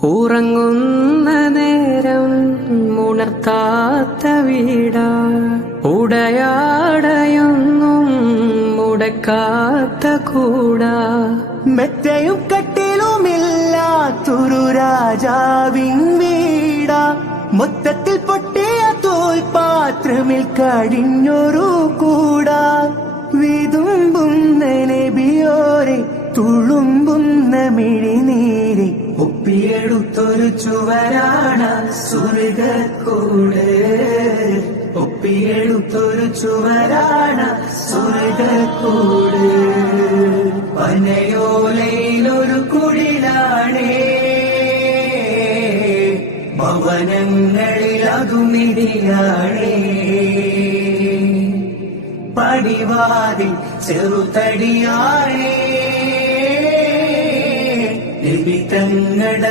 ഉറങ്ങുന്ന നേരം ഉണർത്താത്ത വീടാ, ഉടയാടയൊന്നും മുടക്കാത്ത കൂടാ, മെത്തയും കട്ടിലുമില്ലാത്തൊരു രാജാവിൻ വീടാ, മൊത്തത്തിൽ പൊട്ടിയ തോൽപാത്രമിൽ കഴിഞ്ഞൊരു കൂടാ, വിതുമ്പുന്ന നബിയോരെ തുളുമ്പുന്ന മിഴിനീരെ ഒപ്പിയെടുത്തൊരു ചുവരാണ് സ്വർഗ്ഗക്കൂട്, ഒപ്പിയെടുത്തൊരു ചുവരാണ് സ്വർഗ്ഗക്കൂട്. പനയോലയിലൊരു കുടിലാണേ, ഭവനങ്ങളിൽ അതുമിടിയാണേ, പടിവാതിൽ ചെറുതടിയാണേ, നബി തങ്ങളുടെ